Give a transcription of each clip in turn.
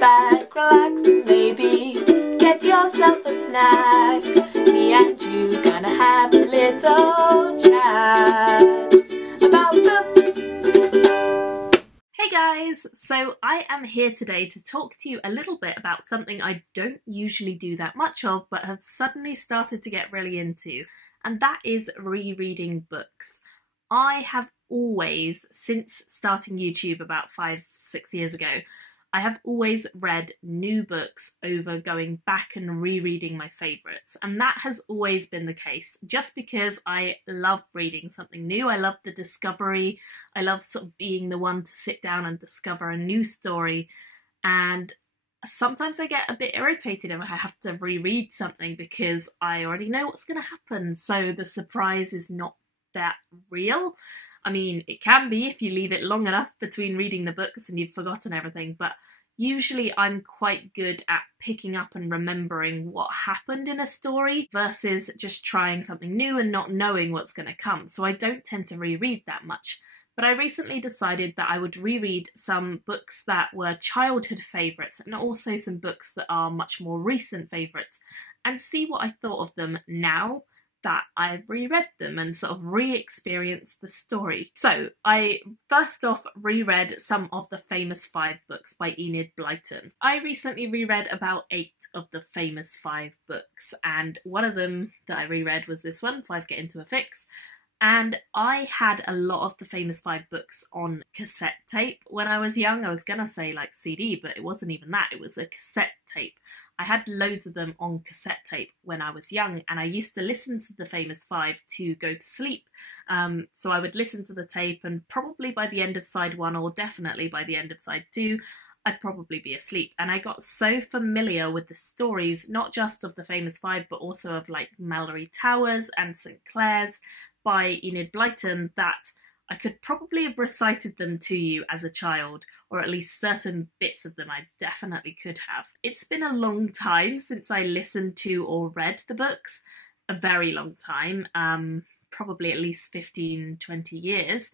back, relax, and maybe get yourself a snack. Me and you gonna have a little chat about books. Hey guys, so I am here today to talk to you a little bit about something I don't usually do that much of, but have suddenly started to get really into, and that is rereading books. I have always, since starting YouTube about 5-6 years ago, I have always read new books over going back and rereading my favourites, and that has always been the case, just because I love reading something new. I love the discovery. I love sort of being the one to sit down and discover a new story, and sometimes I get a bit irritated if I have to reread something because I already know what's going to happen, so the surprise is not that real. I mean, it can be if you leave it long enough between reading the books and you've forgotten everything, but usually I'm quite good at picking up and remembering what happened in a story versus just trying something new and not knowing what's going to come, so I don't tend to reread that much. But I recently decided that I would reread some books that were childhood favourites and also some books that are much more recent favourites and see what I thought of them now that I've reread them and sort of re-experienced the story. So I first off reread some of the famous 5 books by Enid Blyton. I recently reread about 8 of the famous 5 books, and one of them that I reread was this one, 5 Get Into a Fix. And I had a lot of the famous 5 books on cassette tape when I was young. I was gonna say like CD, but it wasn't even that, it was a cassette tape. I had loads of them on cassette tape when I was young, and I used to listen to the famous 5 to go to sleep. So I would listen to the tape, and probably by the end of side 1, or definitely by the end of side 2, I'd probably be asleep. And I got so familiar with the stories, not just of the famous 5, but also of like Mallory Towers and St. Clair's by Enid Blyton, that I could probably have recited them to you as a child, or at least certain bits of them I definitely could have. It's been a long time since I listened to or read the books, a very long time, probably at least 15-20 years,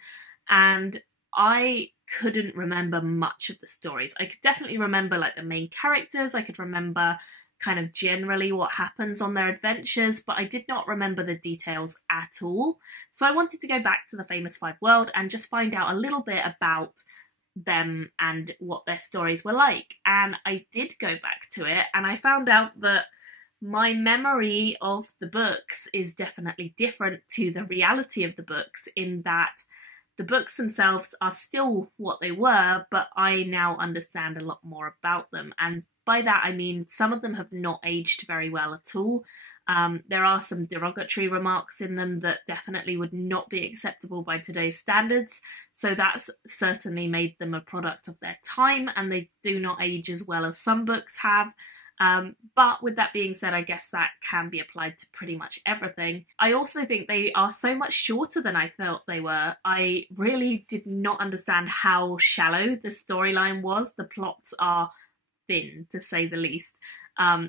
and I couldn't remember much of the stories. I could definitely remember like the main characters, I could remember kind of generally what happens on their adventures, but I did not remember the details at all. So I wanted to go back to the famous 5 world and just find out a little bit about them and what their stories were like. And I did go back to it, and I found out that my memory of the books is definitely different to the reality of the books, in that the books themselves are still what they were, but I now understand a lot more about them. And by that I mean some of them have not aged very well at all. There are some derogatory remarks in them that definitely would not be acceptable by today's standards, so that's certainly made them a product of their time, and they do not age as well as some books have. But with that being said, I guess that can be applied to pretty much everything. I also think they are so much shorter than I thought they were. I really did not understand how shallow the storyline was. The plots are thin, to say the least.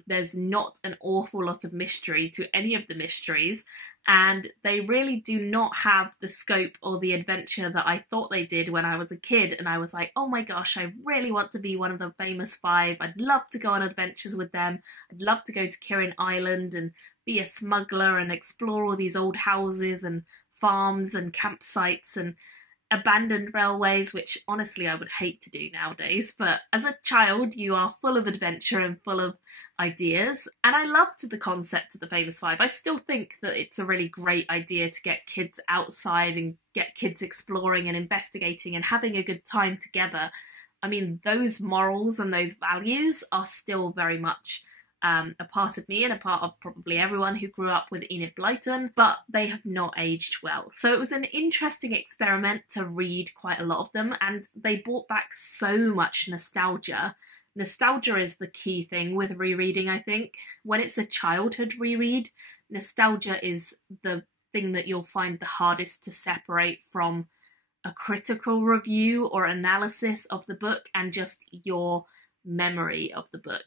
There's not an awful lot of mystery to any of the mysteries, and they really do not have the scope or the adventure that I thought they did when I was a kid, and I was like, oh my gosh, I really want to be one of the famous 5. I'd love to go on adventures with them. I'd love to go to Kirin Island and be a smuggler and explore all these old houses and farms and campsites and abandoned railways, which honestly I would hate to do nowadays, but as a child you are full of adventure and full of ideas, and I loved the concept of the famous 5. I still think that it's a really great idea to get kids outside and get kids exploring and investigating and having a good time together. I mean, those morals and those values are still very much a part of me and a part of probably everyone who grew up with Enid Blyton, but they have not aged well. So it was an interesting experiment to read quite a lot of them, and they brought back so much nostalgia. Nostalgia is the key thing with rereading, I think. When it's a childhood reread, nostalgia is the thing that you'll find the hardest to separate from a critical review or analysis of the book and just your memory of the book.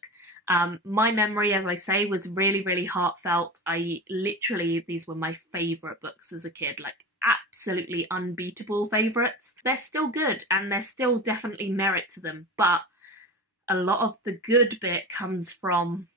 My memory, as I say, was really, really heartfelt. These were my favourite books as a kid, like absolutely unbeatable favourites. They're still good and there's still definitely merit to them, but a lot of the good bit comes from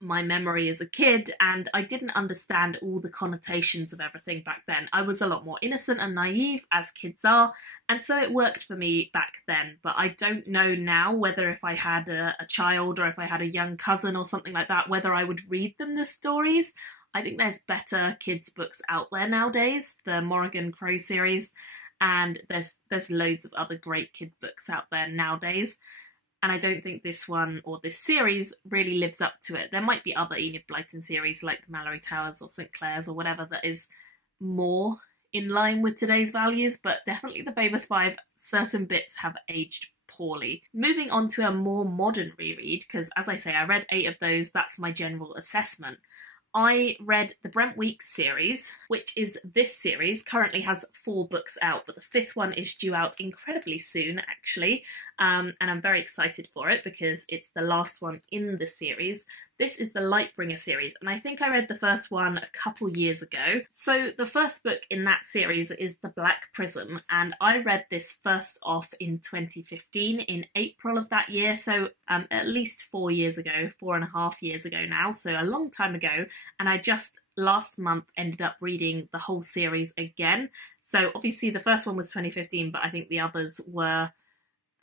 my memory as a kid, and I didn't understand all the connotations of everything back then. I was a lot more innocent and naive, as kids are, and so it worked for me back then. But I don't know now whether if I had a child or if I had a young cousin or something like that, whether I would read them the stories. I think there's better kids books out there nowadays, the Morrigan Crow series, and there's loads of other great kid books out there nowadays. And I don't think this one or this series really lives up to it. There might be other Enid Blyton series like Mallory Towers or St. Clair's or whatever that is more in line with today's values, but definitely the Famous Five, certain bits have aged poorly. Moving on to a more modern reread, because as I say, I read 8 of those, that's my general assessment. I read the Brent Weeks series, which is this series, currently has 4 books out, but the 5th one is due out incredibly soon, actually, and I'm very excited for it because it's the last one in the series. This is the Lightbringer series, and I think I read the first one a couple years ago. So the first book in that series is The Black Prism, and I read this first off in 2015, in April of that year, so at least 4 years ago, 4.5 years ago now, so a long time ago, and I just last month ended up reading the whole series again. So obviously the first one was 2015, but I think the others were...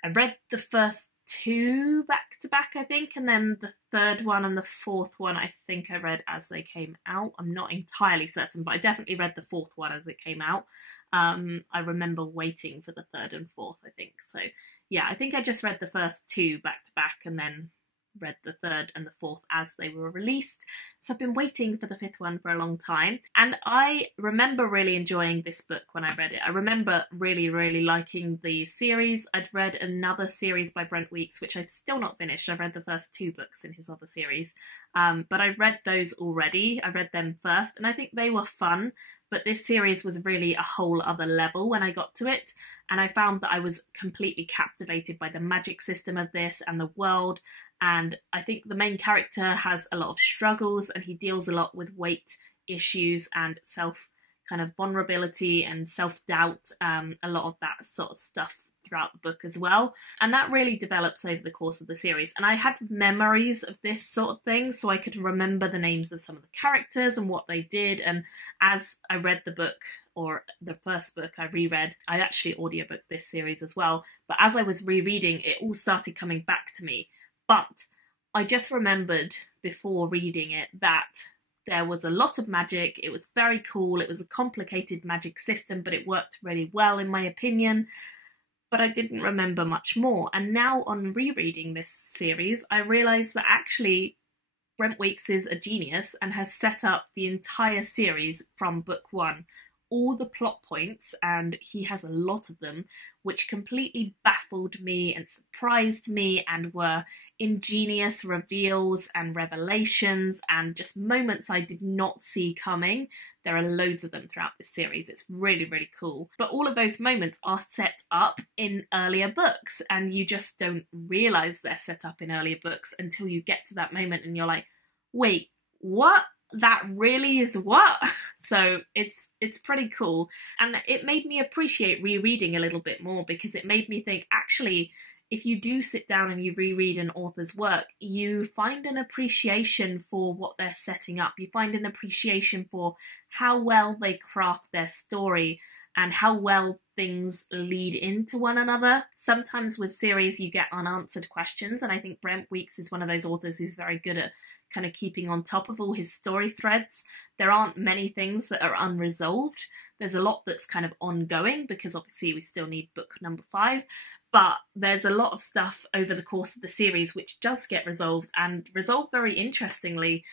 I read the first 2 back to back, I think, and then the 3rd one and the 4th one I think I read as they came out. I'm not entirely certain, but I definitely read the 4th one as it came out. I remember waiting for the 3rd and 4th, I think. So yeah, I think I just read the first 2 back to back and then read the 3rd and the 4th as they were released. So I've been waiting for the 5th one for a long time, and I remember really enjoying this book when I read it. I remember really liking the series. I'd read another series by Brent Weeks, which I've still not finished. I've read the first 2 books in his other series, but I read those already. I read them first, and I think they were fun, but this series was really a whole other level when I got to it, and I found that I was completely captivated by the magic system of this and the world. And I think the main character has a lot of struggles, and he deals a lot with weight issues and kind of vulnerability and self-doubt, a lot of that sort of stuff throughout the book as well. And that really develops over the course of the series. And I had memories of this sort of thing, so I could remember the names of some of the characters and what they did. And as I read the book, or the first book I reread, I actually audiobooked this series as well, but as I was rereading, it all started coming back to me. But I just remembered before reading it that there was a lot of magic. It was very cool. It was a complicated magic system, but it worked really well in my opinion. But I didn't remember much more. And now on rereading this series, I realised that actually Brent Weeks is a genius and has set up the entire series from book 1. All the plot points, and he has a lot of them, which completely baffled me and surprised me and were ingenious reveals and revelations and just moments I did not see coming. There are loads of them throughout this series. It's really cool. But all of those moments are set up in earlier books, and you just don't realise they're set up in earlier books until you get to that moment and you're like, wait, what? That really is what? So it's pretty cool, and it made me appreciate rereading a little bit more, because it made me think, actually, if you do sit down and you reread an author's work, you find an appreciation for what they're setting up. You find an appreciation for how well they craft their story and how well things lead into one another. Sometimes with series you get unanswered questions, and I think Brent Weeks is one of those authors who's very good at kind of keeping on top of all his story threads. There aren't many things that are unresolved. There's a lot that's kind of ongoing, because obviously we still need book number 5, but there's a lot of stuff over the course of the series which does get resolved, and resolved very interestingly,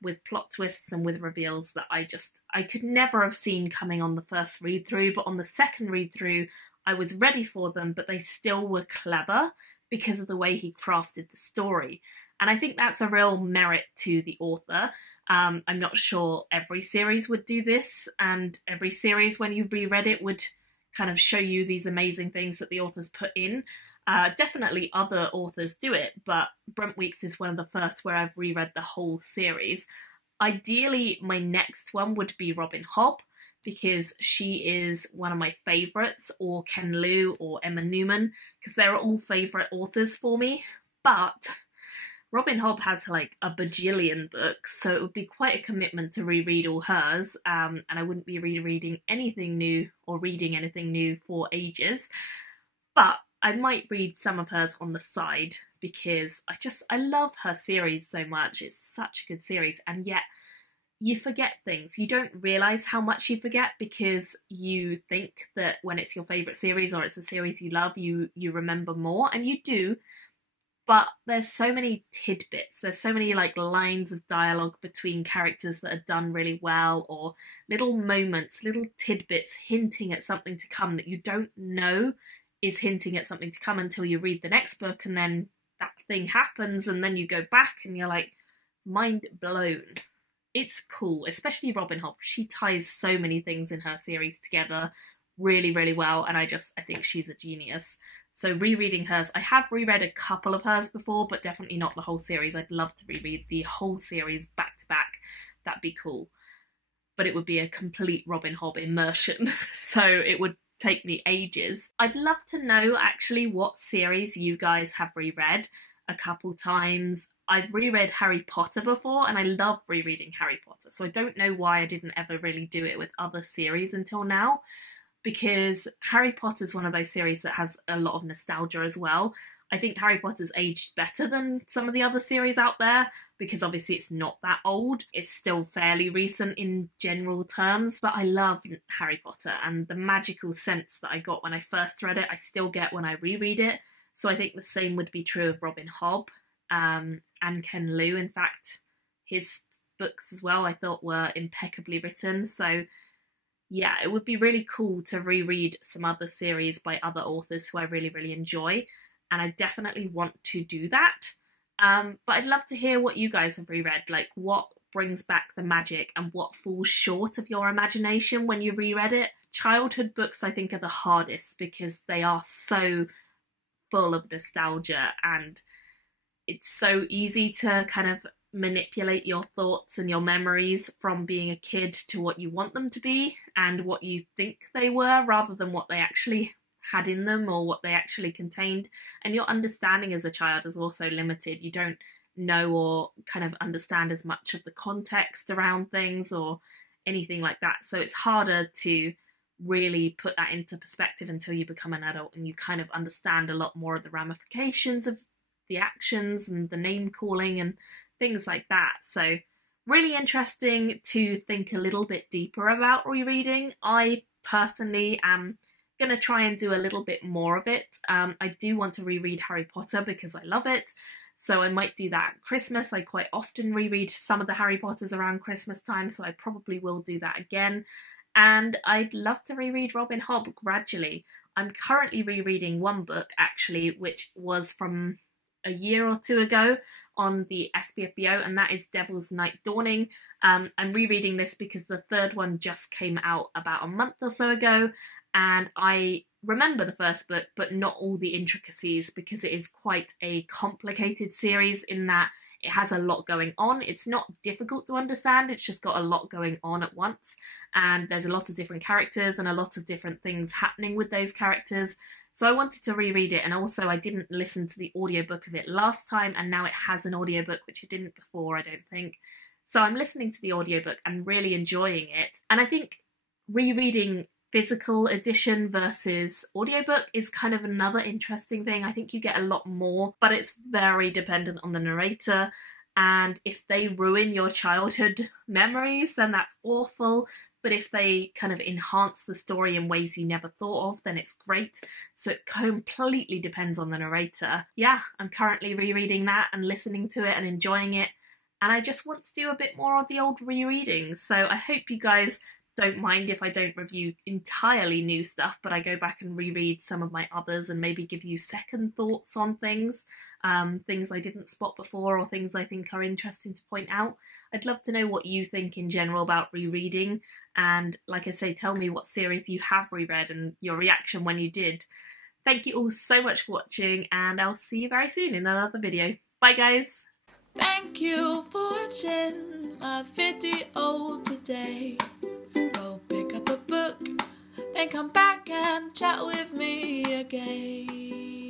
with plot twists and with reveals that I could never have seen coming on the first read through, but on the second read through I was ready for them, but they still were clever because of the way he crafted the story. And I think that's a real merit to the author. I'm not sure every series would do this, and every series when you reread it would kind of show you these amazing things that the authors put in. Definitely other authors do it, but Brent Weeks is one of the first where I've reread the whole series. Ideally, my next one would be Robin Hobb, because she is one of my favourites, or Ken Liu or Emma Newman, because they're all favourite authors for me. but Robin Hobb has like a bajillion books, so it would be quite a commitment to reread all hers, and I wouldn't be rereading anything new or reading anything new for ages. But I might read some of hers on the side because I love her series so much. It's such a good series, and yet you forget things. You don't realise how much you forget because you think that when it's your favourite series or it's a series you love, you remember more, and you do. But there's so many tidbits, there's so many like lines of dialogue between characters that are done really well, or little moments, little tidbits hinting at something to come that you don't know is hinting at something to come until you read the next book, and then that thing happens, and then you go back and you're like, mind blown. It's cool, especially Robin Hobb. She ties so many things in her series together really, really well, and I think she's a genius. So rereading hers, I have reread a couple of hers before, but definitely not the whole series. I'd love to reread the whole series back to back. That'd be cool. But it would be a complete Robin Hobb immersion, so it would take me ages. I'd love to know actually what series you guys have reread a couple times. I've reread Harry Potter before, and I love rereading Harry Potter, so I don't know why I didn't ever really do it with other series until now, because Harry Potter's one of those series that has a lot of nostalgia as well. I think Harry Potter's aged better than some of the other series out there, because obviously it's not that old. It's still fairly recent in general terms, but I love Harry Potter, and the magical sense that I got when I first read it, I still get when I reread it. So I think the same would be true of Robin Hobb, and Ken Liu. In fact, his books as well I thought were impeccably written. So yeah, it would be really cool to reread some other series by other authors who I really, really enjoy, and I definitely want to do that. But I'd love to hear what you guys have reread, like what brings back the magic and what falls short of your imagination when you reread it. Childhood books I think are the hardest because they are so full of nostalgia, and it's so easy to kind of manipulate your thoughts and your memories from being a kid to what you want them to be and what you think they were, rather than what they actually had in them or what they actually contained. And your understanding as a child is also limited. You don't know or kind of understand as much of the context around things or anything like that. So it's harder to really put that into perspective until you become an adult and you kind of understand a lot more of the ramifications of the actions and the name calling and things like that. So really interesting to think a little bit deeper about rereading. I personally am going to try and do a little bit more of it. I do want to reread Harry Potter because I love it, so I might do that at Christmas. I quite often reread some of the Harry Potters around Christmas time, so I probably will do that again. And I'd love to reread Robin Hobb gradually. I'm currently rereading one book actually, which was from a year or two ago on the SBFBO, and that is Devil's Night Dawning. I'm rereading this because the third one just came out about a month or so ago, and I remember the first book but not all the intricacies because it is quite a complicated series in that it has a lot going on. It's not difficult to understand, it's just got a lot going on at once, and there's a lot of different characters and a lot of different things happening with those characters. So I wanted to reread it, and also I didn't listen to the audiobook of it last time, and now it has an audiobook, which it didn't before, I don't think. So I'm listening to the audiobook and really enjoying it. And I think rereading physical edition versus audiobook is kind of another interesting thing. I think you get a lot more, but it's very dependent on the narrator. And if they ruin your childhood memories, then that's awful. But if they kind of enhance the story in ways you never thought of, then it's great. So it completely depends on the narrator. Yeah, I'm currently rereading that and listening to it and enjoying it. And I just want to do a bit more of the old rereading. So I hope you guys don't mind if I don't review entirely new stuff, but I go back and reread some of my others and maybe give you second thoughts on things, things I didn't spot before or things I think are interesting to point out. I'd love to know what you think in general about rereading, and like I say, tell me what series you have reread and your reaction when you did. Thank you all so much for watching, and I'll see you very soon in another video. Bye guys! Thank you for watching my video today. Go pick up a book, then come back and chat with me again.